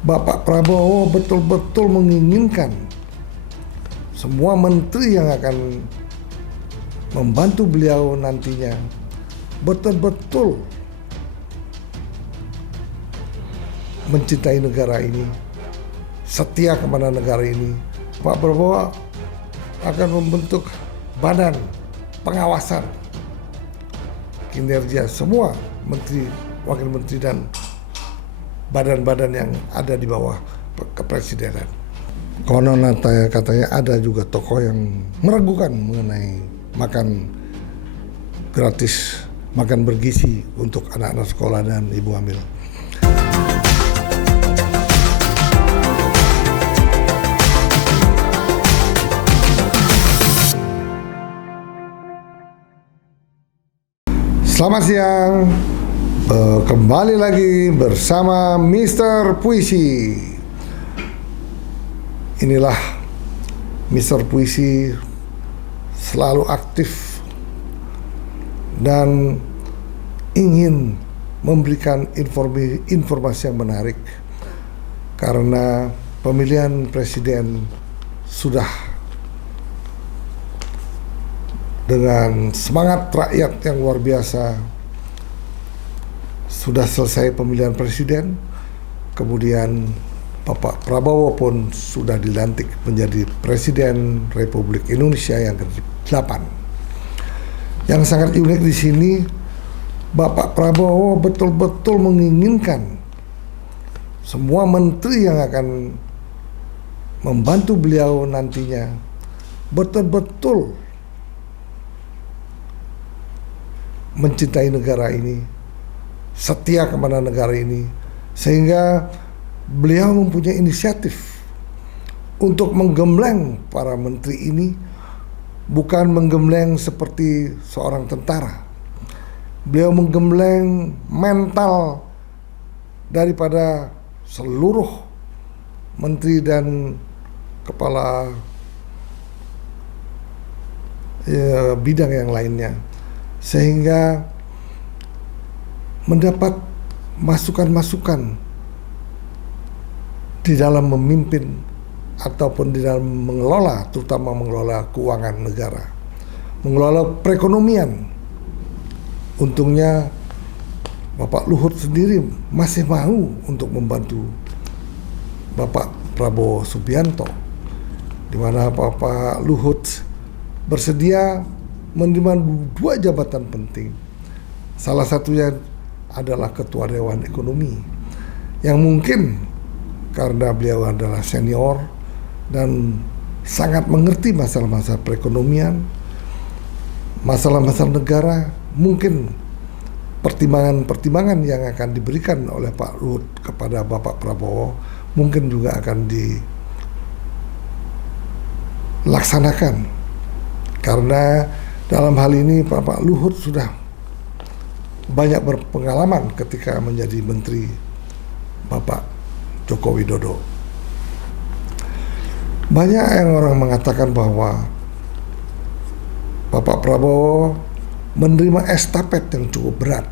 Bapak Prabowo betul-betul menginginkan semua menteri yang akan membantu beliau nantinya betul-betul mencintai negara ini, setia kepada negara ini. Pak Prabowo akan membentuk badan pengawasan kinerja semua menteri, wakil menteri, dan badan-badan yang ada di bawah kepresidenan. Konon katanya ada juga tokoh yang meragukan mengenai makan gratis, makan bergizi untuk anak-anak sekolah dan ibu hamil. Selamat siang, kembali lagi bersama Mr. Puisi. Inilah Mr. Puisi, selalu aktif dan ingin memberikan informasi yang menarik karena pemilihan presiden sudah dengan semangat rakyat yang luar biasa. Sudah selesai pemilihan presiden, kemudian Bapak Prabowo pun sudah dilantik menjadi Presiden Republik Indonesia yang ke-8. Yang sangat unik di sini, Bapak Prabowo betul-betul menginginkan semua menteri yang akan membantu beliau nantinya betul-betul mencintai negara ini, setia kepada negara ini, sehingga beliau mempunyai inisiatif untuk menggembleng para menteri ini, bukan menggembleng seperti seorang tentara. Beliau menggembleng mental daripada seluruh menteri dan kepala bidang yang lainnya, sehingga mendapat masukan-masukan di dalam memimpin ataupun di dalam mengelola, terutama mengelola keuangan negara, mengelola perekonomian. Untungnya Bapak Luhut sendiri masih mau untuk membantu Bapak Prabowo Subianto, di mana Bapak Luhut bersedia menerima 2 jabatan penting. Salah satunya adalah Ketua Dewan Ekonomi, yang mungkin karena beliau adalah senior dan sangat mengerti masalah-masalah perekonomian, masalah-masalah negara, mungkin pertimbangan-pertimbangan yang akan diberikan oleh Pak Luhut kepada Bapak Prabowo mungkin juga akan dilaksanakan, karena dalam hal ini Bapak Luhut sudah banyak berpengalaman ketika menjadi menteri Bapak Joko Widodo. Banyak yang orang mengatakan bahwa Bapak Prabowo menerima estafet yang cukup berat.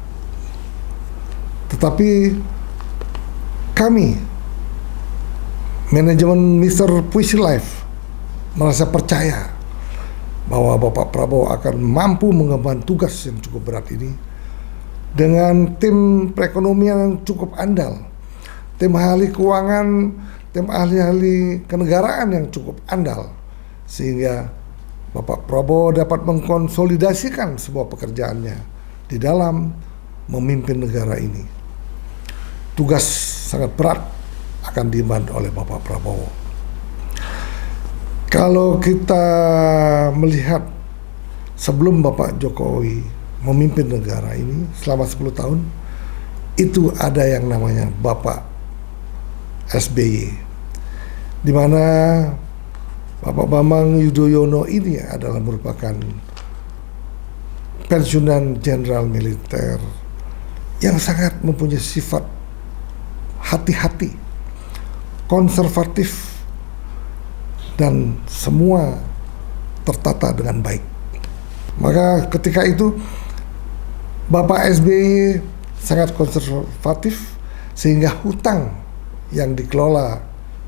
Tetapi kami, manajemen Mr. Puisi Live, merasa percaya bahwa Bapak Prabowo akan mampu mengemban tugas yang cukup berat ini dengan tim perekonomian yang cukup andal, tim ahli keuangan, tim ahli-ahli kenegaraan yang cukup andal, sehingga Bapak Prabowo dapat mengkonsolidasikan semua pekerjaannya di dalam memimpin negara ini. Tugas sangat berat akan diemban oleh Bapak Prabowo. Kalau kita melihat sebelum Bapak Jokowi memimpin negara ini selama 10 tahun, itu ada yang namanya Bapak SBY, di mana Bapak Bambang Yudhoyono ini adalah merupakan pensiunan jenderal militer yang sangat mempunyai sifat hati-hati, konservatif, dan semua tertata dengan baik. Maka ketika itu Bapak SBY sangat konservatif, sehingga hutang yang dikelola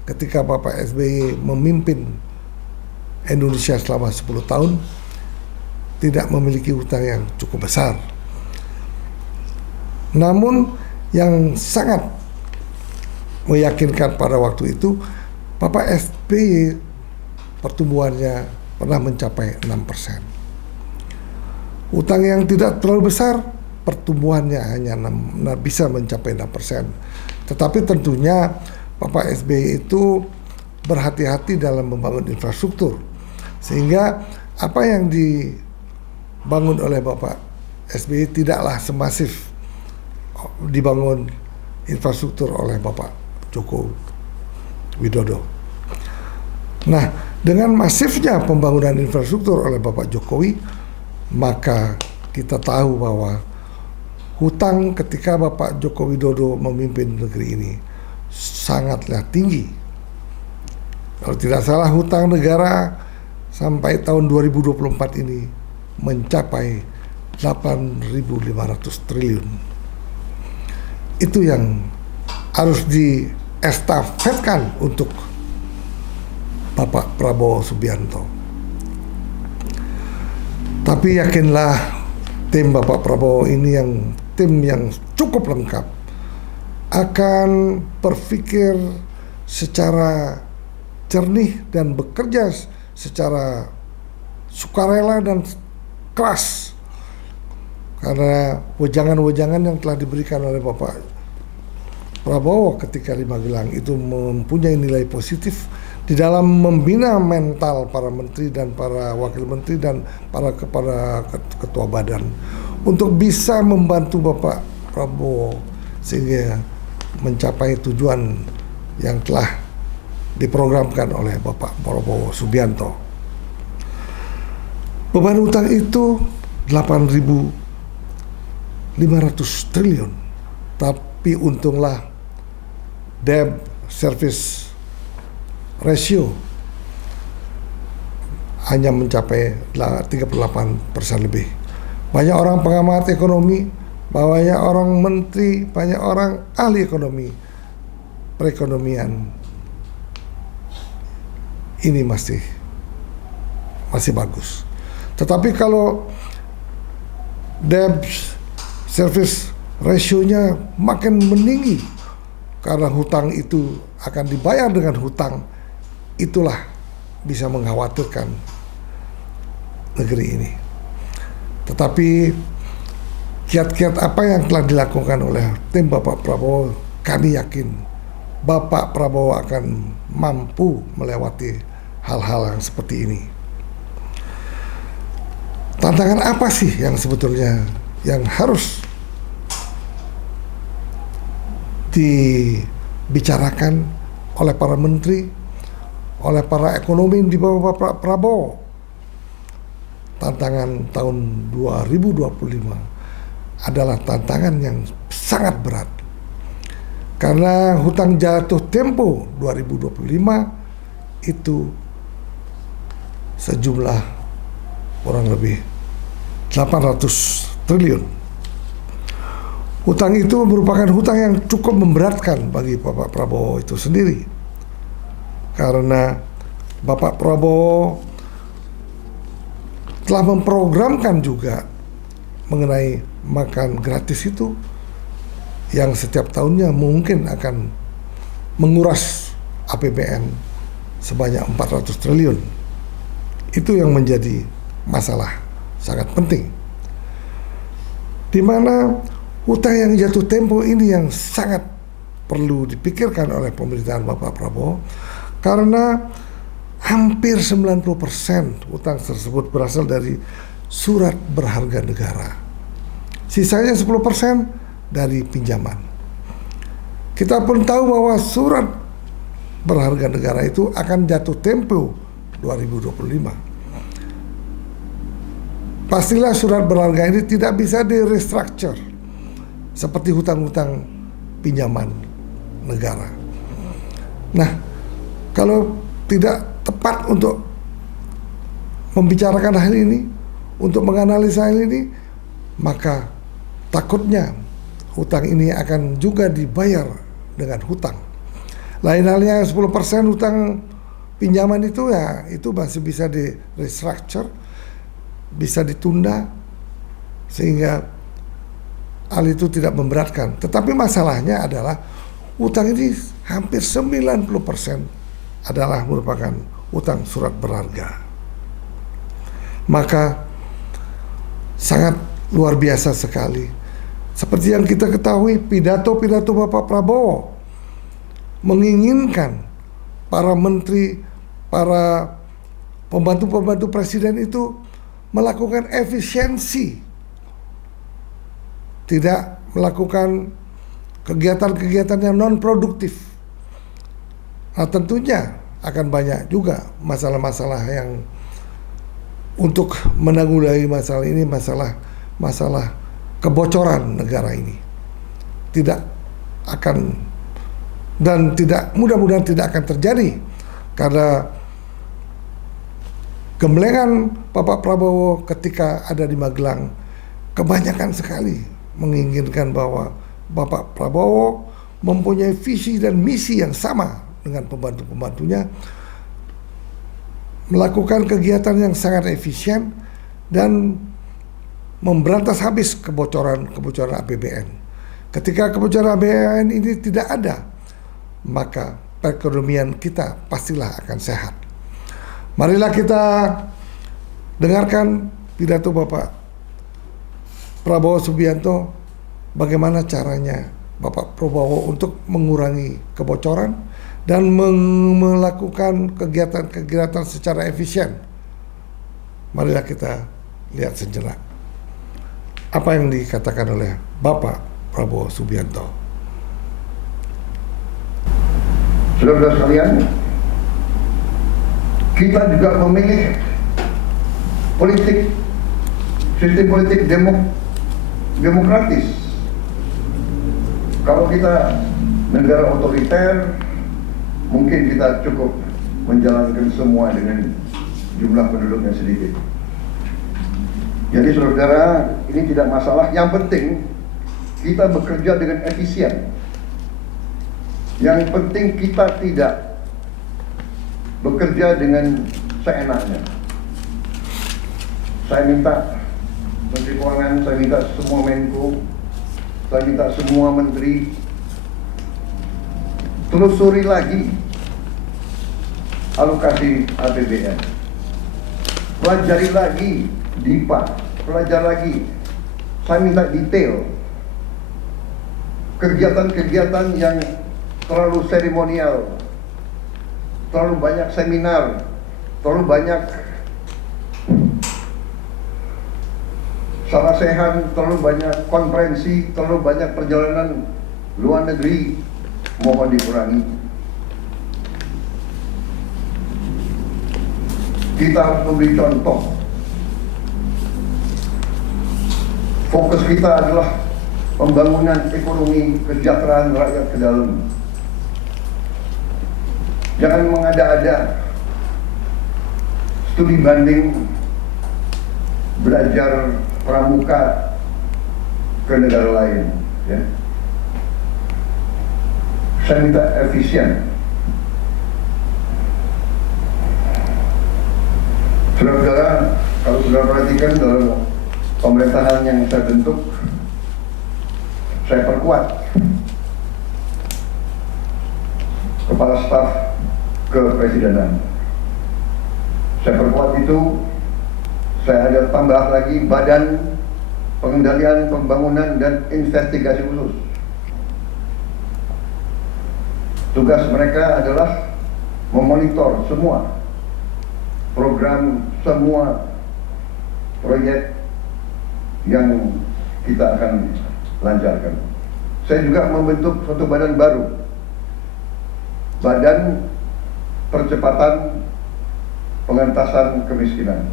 ketika Bapak SBY memimpin Indonesia selama 10 tahun tidak memiliki hutang yang cukup besar. Namun yang sangat meyakinkan pada waktu itu, Bapak SBY pertumbuhannya pernah mencapai 6%. Utang yang tidak terlalu besar, pertumbuhannya hanya bisa mencapai 6%. Tetapi tentunya Bapak SBY itu berhati-hati dalam membangun infrastruktur. Sehingga apa yang dibangun oleh Bapak SBY tidaklah semasif dibangun infrastruktur oleh Bapak Joko Widodo. Nah, dengan masifnya pembangunan infrastruktur oleh Bapak Jokowi, maka kita tahu bahwa hutang ketika Bapak Joko Widodo memimpin negeri ini sangatlah tinggi. Kalau tidak salah, hutang negara sampai tahun 2024 ini mencapai 8.500 triliun. Itu yang harus diestafetkan untuk Bapak Prabowo Subianto. Tapi yakinlah, tim Bapak Prabowo ini tim yang cukup lengkap, akan berpikir secara jernih dan bekerja secara sukarela dan keras, karena wejangan-wejangan yang telah diberikan oleh Bapak Prabowo ketika di Magelang itu mempunyai nilai positif di dalam membina mental para menteri dan para wakil menteri dan para kepala ketua badan untuk bisa membantu Bapak Prabowo sehingga mencapai tujuan yang telah diprogramkan oleh Bapak Prabowo Subianto. Beban utang itu 8.500 triliun, tapi untunglah debt service ratio hanya mencapai 38% lebih. Banyak orang pengamat ekonomi, banyak orang menteri, banyak orang ahli ekonomi, perekonomian ini masih bagus. Tetapi kalau debt service ratio-nya makin meninggi karena hutang itu akan dibayar dengan hutang, itulah bisa mengkhawatirkan negeri ini. Tetapi kiat-kiat apa yang telah dilakukan oleh tim Bapak Prabowo, kami yakin Bapak Prabowo akan mampu melewati hal-hal yang seperti ini. Tantangan apa sih yang sebetulnya yang harus dibicarakan oleh para menteri, oleh para ekonomi di bawah Bapak Prabowo? Tantangan tahun 2025 adalah tantangan yang sangat berat. Karena hutang jatuh tempo 2025 itu sejumlah kurang lebih 800 triliun. Hutang itu merupakan hutang yang cukup memberatkan bagi Bapak Prabowo itu sendiri. Karena Bapak Prabowo telah memprogramkan juga mengenai makan gratis itu yang setiap tahunnya mungkin akan menguras APBN sebanyak 400 triliun. Itu yang menjadi masalah sangat penting. Di mana hutang yang jatuh tempo ini yang sangat perlu dipikirkan oleh pemerintahan Bapak Prabowo, karena hampir 90% hutang tersebut berasal dari surat berharga negara. Sisanya 10% dari pinjaman. Kita pun tahu bahwa surat berharga negara itu akan jatuh tempo 2025. Pastilah surat berharga ini tidak bisa di-restructure seperti hutang-hutang pinjaman negara. Nah, kalau tidak tepat untuk membicarakan hal ini, untuk menganalisa hal ini, maka takutnya hutang ini akan juga dibayar dengan hutang. Lain halnya 10% hutang pinjaman itu ya itu masih bisa di restructure, bisa ditunda sehingga hal itu tidak memberatkan. Tetapi masalahnya adalah utang ini hampir 90% adalah merupakan utang surat berharga. Maka sangat luar biasa sekali. Seperti yang kita ketahui, pidato-pidato Bapak Prabowo menginginkan para menteri, para pembantu-pembantu presiden itu melakukan efisiensi, tidak melakukan kegiatan-kegiatan yang non-produktif. Nah, tentunya akan banyak juga masalah-masalah yang untuk menanggulangi masalah ini, masalah kebocoran negara ini tidak akan dan tidak mudah-mudahan tidak akan terjadi karena gemblengan Bapak Prabowo ketika ada di Magelang kebanyakan sekali menginginkan bahwa Bapak Prabowo mempunyai visi dan misi yang sama dengan pembantu-pembantunya, melakukan kegiatan yang sangat efisien dan memberantas habis kebocoran APBN. Ketika kebocoran APBN ini tidak ada, maka perekonomian kita pastilah akan sehat. Marilah kita dengarkan pidato Bapak Prabowo Subianto, bagaimana caranya Bapak Prabowo untuk mengurangi kebocoran dan melakukan kegiatan-kegiatan secara efisien. Marilah kita lihat sejenak apa yang dikatakan oleh Bapak Prabowo Subianto. Saudara-saudara sekalian, kita juga memilih sistem politik demokratis. Kalau kita negara otoriter, mungkin kita cukup menjalankan semua dengan jumlah penduduk yang sedikit. Jadi saudara, ini tidak masalah. Yang penting kita bekerja dengan efisien. Yang penting kita tidak bekerja dengan seenaknya. Saya minta Menteri Keuangan, saya minta semua Menko, saya minta semua Menteri telusuri lagi alokasi APBN, pelajari lagi DIPA, pelajari lagi. Saya minta detail kegiatan-kegiatan yang terlalu seremonial, terlalu banyak seminar, terlalu banyak sarasehan, terlalu banyak konferensi, terlalu banyak perjalanan luar negeri, mohon dikurangi. Kita harus memberi contoh. Fokus kita adalah pembangunan ekonomi, kesejahteraan rakyat ke dalam. Jangan mengada-ada studi banding belajar pramuka ke negara lain, ya. Saya minta efisien. Saudara-saudara, kalau sudah perhatikan dalam pemerintahan yang saya bentuk, saya perkuat kepala staf kepresidenan. Saya perkuat itu, saya ada tambah lagi Badan Pengendalian Pembangunan dan Investigasi Khusus. Tugas mereka adalah memonitor semua program, semua proyek yang kita akan lancarkan. Saya juga membentuk suatu badan baru, Badan Percepatan Pengentasan Kemiskinan.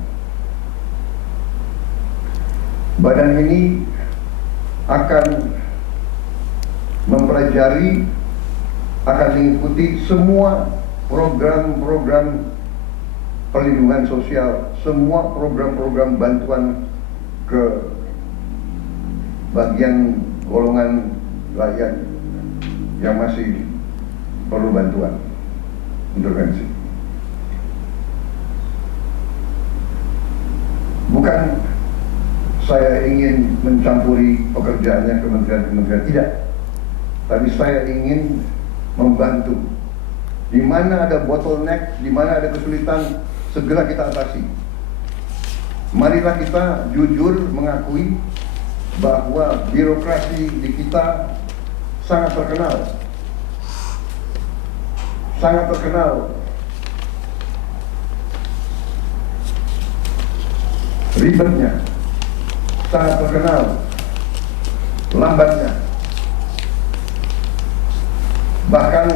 Badan ini akan mempelajari, akan mengikuti semua program-program perlindungan sosial, semua program-program bantuan ke bagian golongan rakyat yang masih perlu bantuan intervensi. Bukan saya ingin mencampuri pekerjaannya kementerian-kementerian, tidak. Tapi saya ingin membantu. Di mana ada bottleneck, di mana ada kesulitan, segera kita atasi. Marilah kita jujur mengakui bahwa birokrasi di kita sangat terkenal. Sangat terkenal. Ribetnya, sangat terkenal lambatnya, bahkan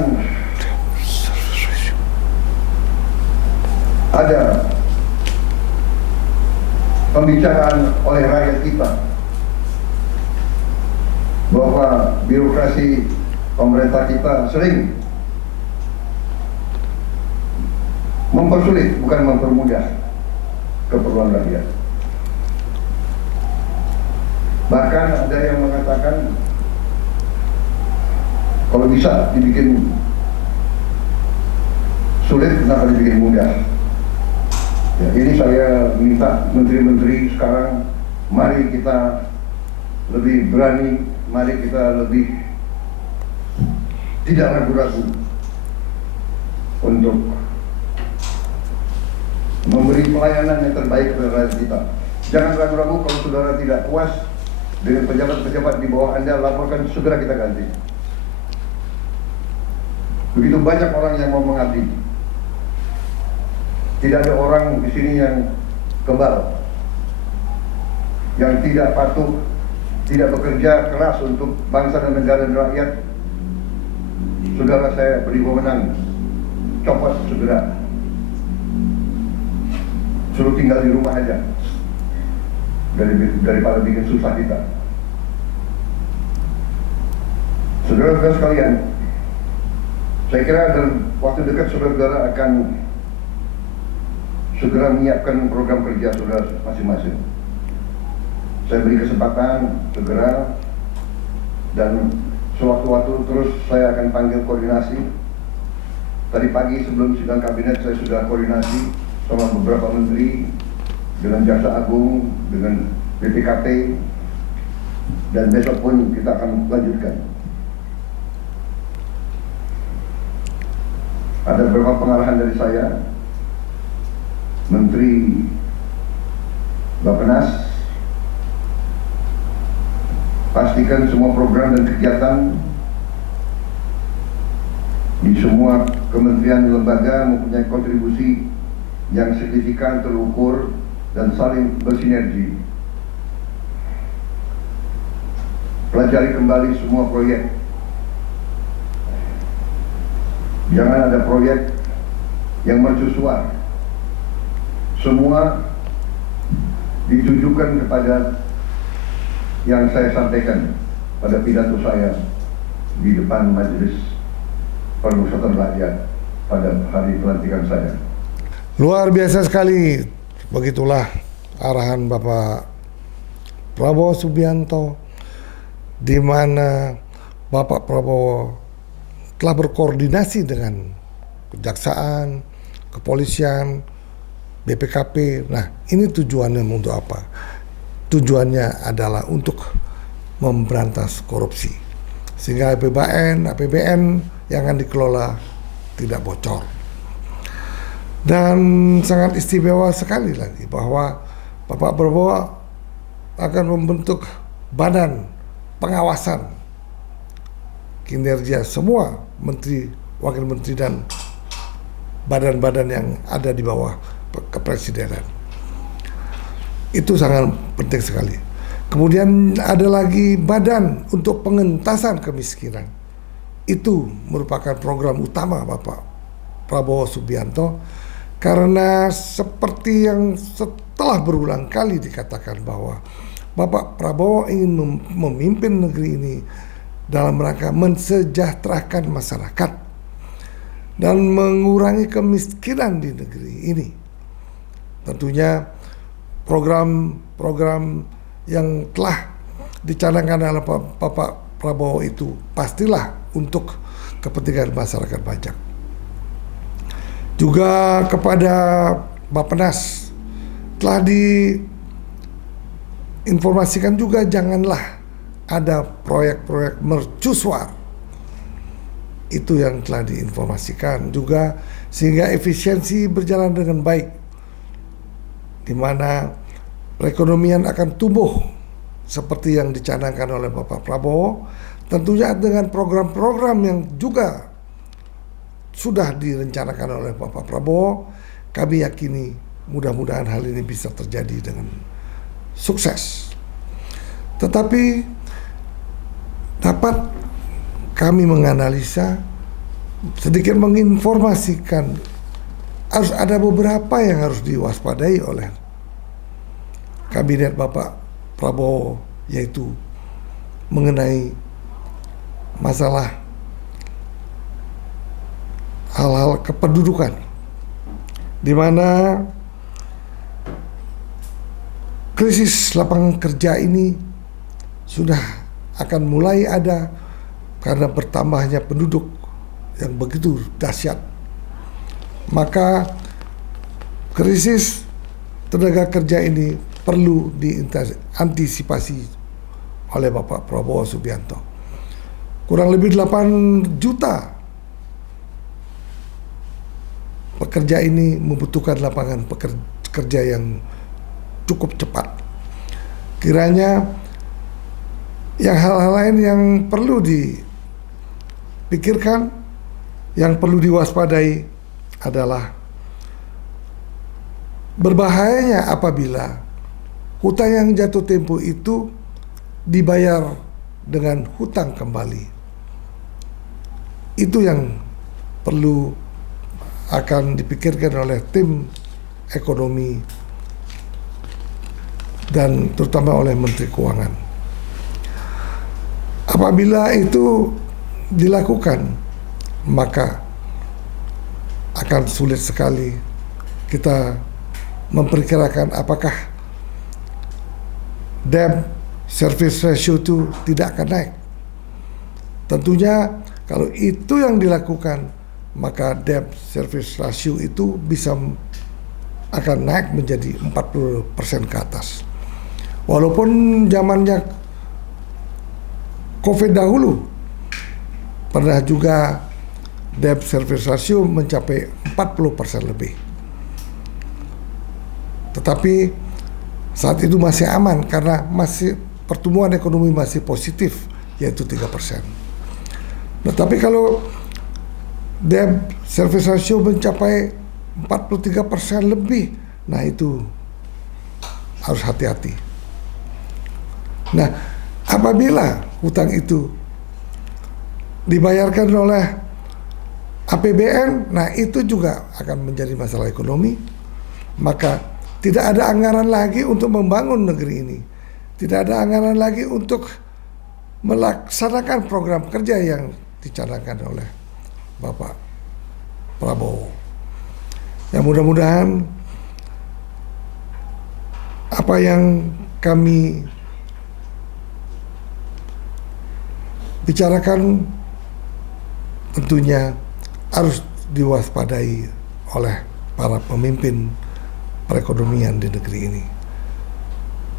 ada pembicaraan oleh rakyat kita bahwa birokrasi pemerintah kita sering mempersulit, bukan mempermudah keperluan rakyat. Bahkan ada yang mengatakan kalau bisa dibikin sulit, kenapa dibikin mudah? Ya, ini saya minta menteri-menteri sekarang, mari kita lebih berani, mari kita lebih tidak ragu-ragu untuk memberi pelayanan yang terbaik kepada rakyat kita. Jangan ragu-ragu, kalau saudara tidak puas dengan pejabat-pejabat di bawah Anda, laporkan, segera kita ganti. Begitu banyak orang yang mau mengabdi. Tidak ada orang di sini yang kebal, yang tidak patuh, tidak bekerja keras untuk bangsa dan negara dan rakyat. Saudara, saya beri wewenang, copot segera. Suruh tinggal di rumah aja, daripada bikin susah kita. Saudara-saudara sekalian, saya kira dalam waktu dekat saudara-saudara akan segera menyiapkan program kerja saudara masing-masing. Saya beri kesempatan segera, dan sewaktu-waktu terus saya akan panggil koordinasi. Tadi pagi sebelum sidang kabinet saya sudah koordinasi sama beberapa menteri, dengan Jaksa Agung, dengan BPKP, dan besok pun kita akan lanjutkan. Ada beberapa pengarahan dari saya, Menteri Bappenas, pastikan semua program dan kegiatan di semua kementerian lembaga mempunyai kontribusi yang signifikan, terukur, dan saling bersinergi. Pelajari kembali semua proyek. Jangan ada proyek yang mercusuar. Semua ditujukan kepada yang saya sampaikan pada pidato saya di depan Majelis Permusyawaratan Rakyat pada hari pelantikan saya. Luar biasa sekali. Begitulah arahan Bapak Prabowo Subianto, di mana Bapak Prabowo telah berkoordinasi dengan kejaksaan, kepolisian, BPKP. Nah, ini tujuannya untuk apa? Tujuannya adalah untuk memberantas korupsi, sehingga APBN yang akan dikelola tidak bocor. Dan sangat istimewa sekali lagi bahwa Bapak Prabowo akan membentuk badan pengawasan kinerja semua menteri, wakil menteri, dan badan-badan yang ada di bawah kepresidenan. Itu sangat penting sekali. Kemudian ada lagi badan untuk pengentasan kemiskinan. Itu merupakan program utama Bapak Prabowo Subianto, karena seperti yang setelah berulang kali dikatakan bahwa Bapak Prabowo ingin memimpin negeri ini dalam rangka mensejahterakan masyarakat dan mengurangi kemiskinan di negeri ini. Tentunya program-program yang telah dicanangkan oleh Bapak Prabowo itu pastilah untuk kepentingan masyarakat pajak. Juga kepada Bappenas telah diinformasikan juga janganlah ada proyek-proyek mercusuar. Itu yang telah diinformasikan juga sehingga efisiensi berjalan dengan baik, di mana perekonomian akan tumbuh seperti yang dicanangkan oleh Bapak Prabowo, tentunya dengan program-program yang juga sudah direncanakan oleh Bapak Prabowo. Kami yakini mudah-mudahan hal ini bisa terjadi dengan sukses. Tetapi dapat kami menganalisa, sedikit menginformasikan, harus ada beberapa yang harus diwaspadai oleh kabinet Bapak Prabowo, yaitu mengenai masalah hal-hal kependudukan, di mana krisis lapangan kerja ini sudah akan mulai ada karena bertambahnya penduduk yang begitu dahsyat. Maka krisis tenaga kerja ini perlu diantisipasi oleh Bapak Prabowo Subianto. Kurang lebih 8 juta pekerja ini membutuhkan lapangan pekerja yang cukup cepat. Kiranya yang hal-hal lain yang perlu dipikirkan, yang perlu diwaspadai adalah berbahayanya apabila hutang yang jatuh tempo itu dibayar dengan hutang kembali. Itu yang perlu akan dipikirkan oleh tim ekonomi dan terutama oleh Menteri Keuangan. Apabila itu dilakukan, maka akan sulit sekali kita memperkirakan apakah debt service ratio itu tidak akan naik. Tentunya kalau itu yang dilakukan, maka debt service ratio itu bisa akan naik menjadi 40% ke atas. Walaupun zamannya COVID dahulu pernah juga debt service ratio mencapai 40% lebih. Tetapi saat itu masih aman karena masih pertumbuhan ekonomi masih positif, yaitu 3%. Nah, tapi kalau debt service ratio mencapai 43% lebih, nah itu harus hati-hati. Nah, apabila hutang itu dibayarkan oleh APBN, nah itu juga akan menjadi masalah ekonomi. Maka tidak ada anggaran lagi untuk membangun negeri ini. Tidak ada anggaran lagi untuk melaksanakan program kerja yang dicanangkan oleh Bapak Prabowo. Ya, mudah-mudahan apa yang kami bicarakan tentunya harus diwaspadai oleh para pemimpin perekonomian di negeri ini.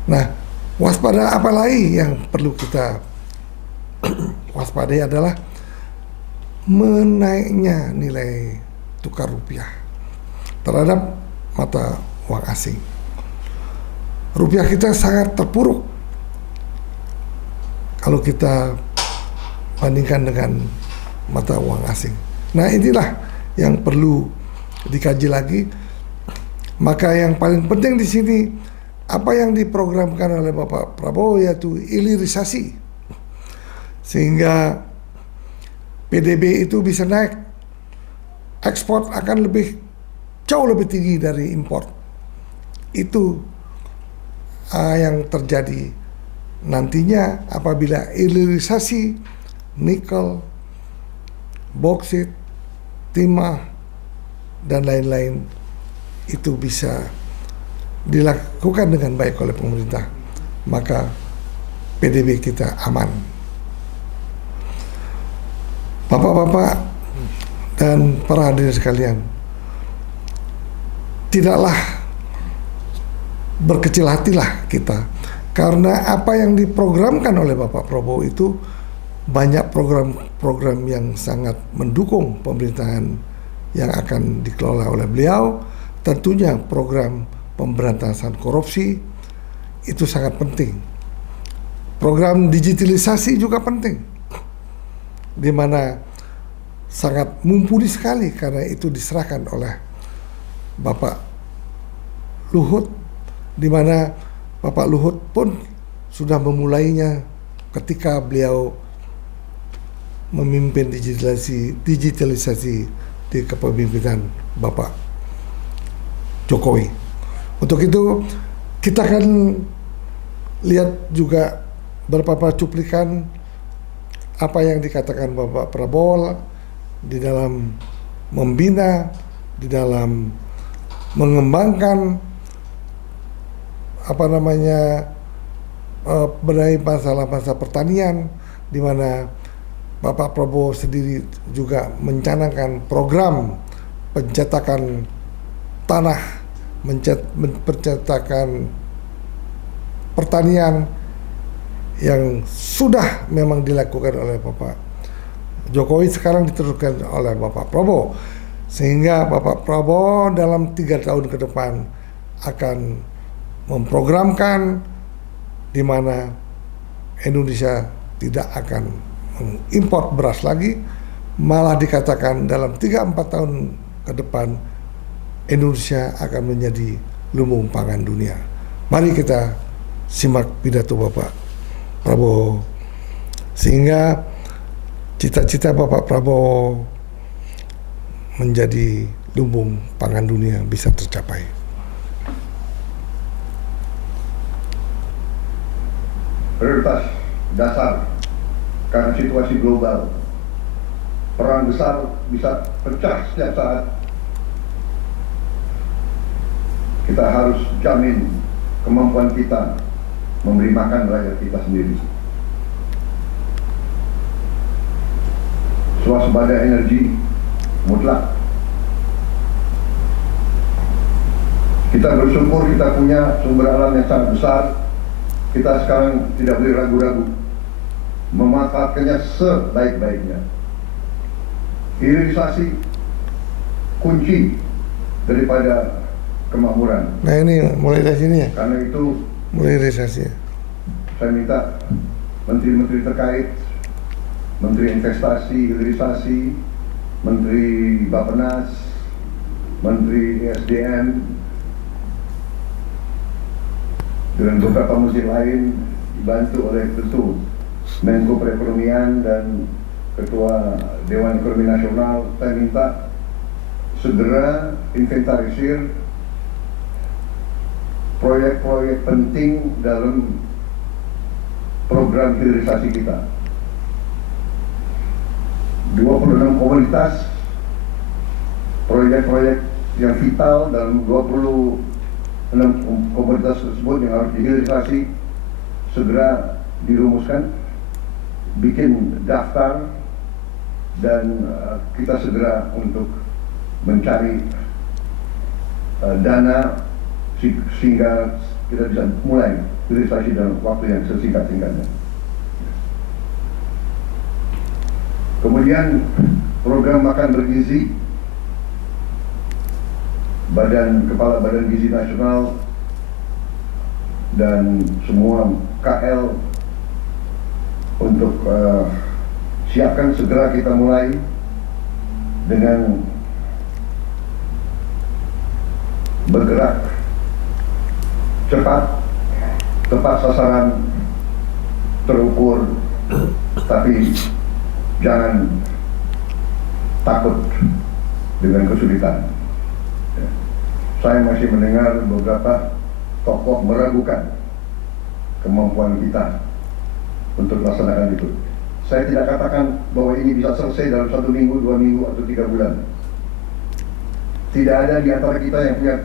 Nah, waspada apa lagi yang perlu kita waspadai adalah menaiknya nilai tukar rupiah terhadap mata uang asing. Rupiah kita sangat terpuruk kalau kita bandingkan dengan mata uang asing. Nah, inilah yang perlu dikaji lagi. Maka yang paling penting di sini apa yang diprogramkan oleh Bapak Prabowo, yaitu hilirisasi, sehingga PDB itu bisa naik, ekspor akan jauh lebih tinggi dari impor. Itu yang terjadi nantinya apabila hilirisasi nikel, boksit, timah, dan lain-lain itu bisa dilakukan dengan baik oleh pemerintah, maka PDB kita aman. Bapak-bapak dan para hadirin sekalian, tidaklah berkecil hatilah kita, karena apa yang diprogramkan oleh Bapak Prabowo itu banyak program-program yang sangat mendukung pemerintahan yang akan dikelola oleh beliau. Tentunya program pemberantasan korupsi itu sangat penting. Program digitalisasi juga penting, di mana sangat mumpuni sekali karena itu diserahkan oleh Bapak Luhut, di mana Bapak Luhut pun sudah memulainya ketika beliau memimpin digitalisasi di kepemimpinan Bapak Jokowi. Untuk itu kita akan lihat juga beberapa cuplikan apa yang dikatakan Bapak Prabowo di dalam membina, di dalam mengembangkan benahi masalah-masalah pertanian, di mana Bapak Prabowo sendiri juga mencanangkan program pencetakan tanah, pencetakan pertanian yang sudah memang dilakukan oleh Bapak Jokowi, sekarang diteruskan oleh Bapak Prabowo, sehingga Bapak Prabowo dalam 3 tahun ke depan akan memprogramkan di mana Indonesia tidak akan mengimpor beras lagi, malah dikatakan dalam 3-4 tahun ke depan Indonesia akan menjadi lumbung pangan dunia. Mari kita simak pidato Bapak Prabowo, sehingga cita-cita Bapak Prabowo menjadi lumbung pangan dunia bisa tercapai. Prioritas dasar karena situasi global, perang besar bisa pecah setiap saat. Kita harus jamin kemampuan kita memberi makan rakyat kita sendiri. Swasembada energi mutlak. Kita bersyukur kita punya sumber alam yang sangat besar. Kita sekarang tidak boleh ragu-ragu memanfaatkannya sebaik-baiknya. Hilirisasi kunci daripada kemakmuran. Nah ini mulai dari sini ya. Karena itu Mulai hilirisasi. Saya minta menteri-menteri terkait, Menteri Investasi, Hilirisasi, Menteri Bappenas, Menteri SDM, dengan beberapa menteri lain dibantu oleh tentu Menko Perekonomian dan Ketua Dewan Ekonomi Nasional. Saya minta segera inventarisir proyek-proyek penting dalam program hilirisasi kita. 26 komoditas, proyek-proyek yang vital dalam 26 komoditas tersebut yang harus dihilirisasi segera dirumuskan, bikin daftar, dan kita segera untuk mencari dana sehingga kita bisa mulai hilirisasi dalam waktu yang sesingkat-singkatnya. Kemudian program makan bergizi, Kepala Badan Gizi Nasional dan semua KL untuk siapkan, segera kita mulai dengan bergerak cepat, tepat sasaran, terukur, tapi jangan takut dengan kesulitan. Saya masih mendengar beberapa tokoh meragukan kemampuan kita untuk melaksanakan itu. Saya tidak katakan bahwa ini bisa selesai dalam 1 minggu, 2 minggu, atau 3 bulan. Tidak ada di antara kita yang punya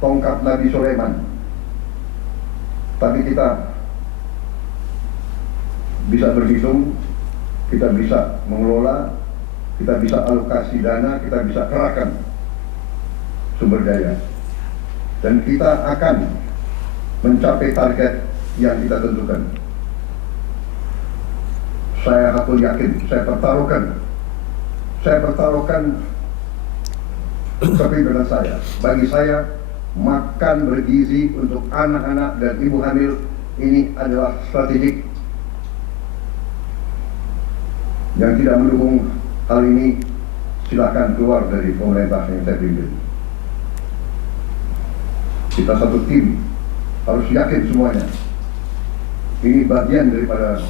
tongkat Nabi Sulaiman. Tapi kita bisa berhitung, kita bisa mengelola, kita bisa alokasi dana, kita bisa kerahkan sumber daya, dan kita akan mencapai target yang kita tentukan. Saya hakul yakin, saya pertaruhkan kepimpinan saya. Bagi saya, makan bergizi untuk anak-anak dan ibu hamil ini adalah strategik. Yang tidak mendukung hal ini silakan keluar dari pemerintah yang saya pimpin. Kita satu tim, harus yakin semuanya. Ini bagian daripada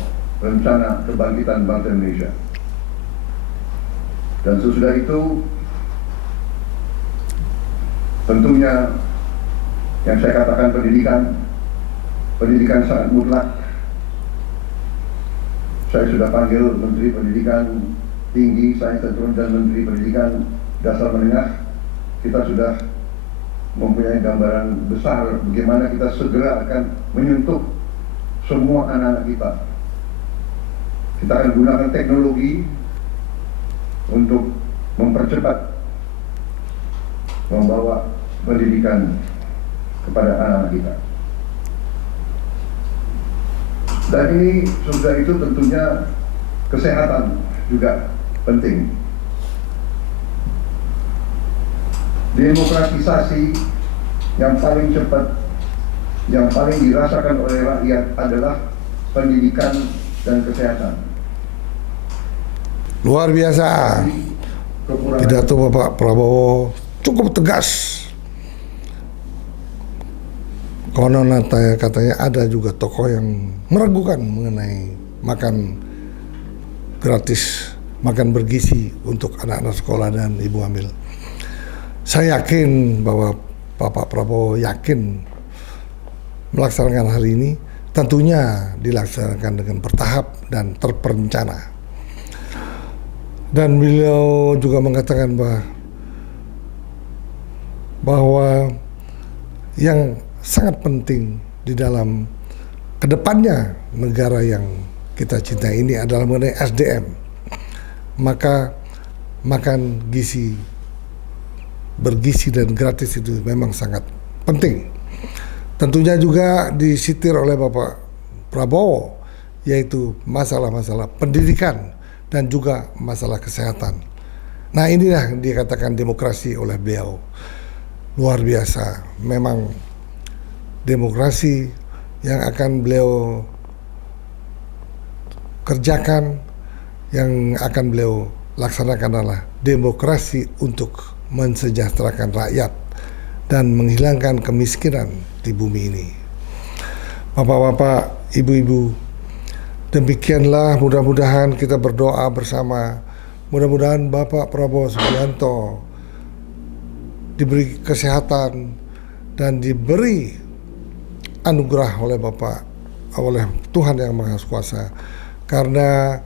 rencana kebangkitan bangsa Indonesia. Dan sesudah itu, tentunya yang saya katakan pendidikan sangat mutlak. Saya sudah panggil Menteri Pendidikan Tinggi, Sains dan Teknologi dan Menteri Pendidikan Dasar Menengah. Kita sudah mempunyai gambaran besar bagaimana kita segera akan menyentuh semua anak-anak kita. Kita akan gunakan teknologi untuk mempercepat membawa pendidikan kepada anak-anak kita. Dan ini sudah itu tentunya kesehatan juga penting. Demokratisasi yang paling cepat, yang paling dirasakan oleh rakyat adalah pendidikan dan kesehatan. Luar biasa. Pidato Bapak Prabowo cukup tegas. Konon katanya ada juga tokoh yang meragukan mengenai makan gratis, makan bergizi untuk anak-anak sekolah dan ibu hamil. Saya yakin bahwa Bapak Prabowo yakin melaksanakan hal ini, tentunya dilaksanakan dengan bertahap dan terperencana. Dan beliau juga mengatakan bahwa yang sangat penting di dalam kedepannya negara yang kita cintai ini adalah mengenai SDM. Maka makan bergizi dan gratis itu memang sangat penting. Tentunya juga disitir oleh Bapak Prabowo, yaitu masalah-masalah pendidikan dan juga masalah kesehatan. Nah, inilah yang dikatakan demokrasi oleh beliau. Luar biasa, memang demokrasi yang akan beliau kerjakan, yang akan beliau laksanakan adalah demokrasi untuk mensejahterakan rakyat dan menghilangkan kemiskinan di bumi ini. Bapak-bapak, ibu-ibu, demikianlah, mudah-mudahan kita berdoa bersama. Mudah-mudahan Bapak Prabowo Subianto diberi kesehatan dan diberi anugerah oleh Tuhan Yang Maha Kuasa, karena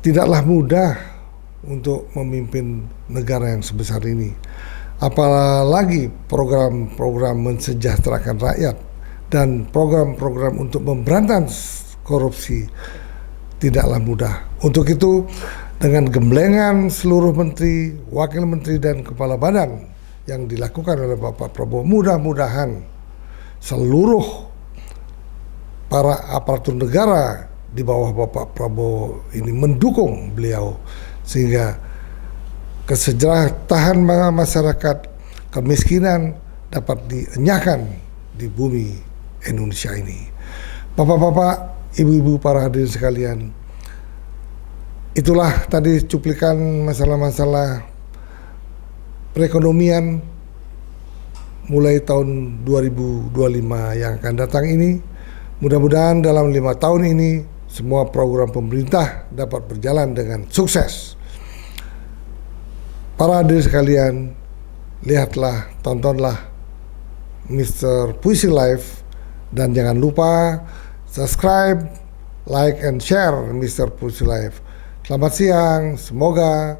tidaklah mudah untuk memimpin negara yang sebesar ini, apalagi program-program mensejahterakan rakyat dan program-program untuk memberantas korupsi tidaklah mudah. Untuk itu, dengan gemblengan seluruh menteri, wakil menteri dan kepala badan yang dilakukan oleh Bapak Prabowo, mudah-mudahan seluruh para aparatur negara di bawah Bapak Prabowo ini mendukung beliau, sehingga kesejahteraan masyarakat, kemiskinan dapat dienyahkan di bumi Indonesia ini. Bapak-bapak, ibu-ibu, para hadirin sekalian, itulah tadi cuplikan masalah-masalah perekonomian mulai tahun 2025 yang akan datang ini. Mudah-mudahan dalam 5 tahun ini semua program pemerintah dapat berjalan dengan sukses. Para hadirin sekalian, lihatlah, tontonlah Mr. Puisi Live, dan jangan lupa subscribe, like, and share Mr. Puisi Live. Selamat siang, semoga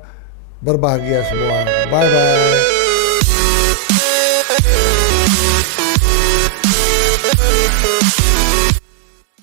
berbahagia semua. Bye-bye.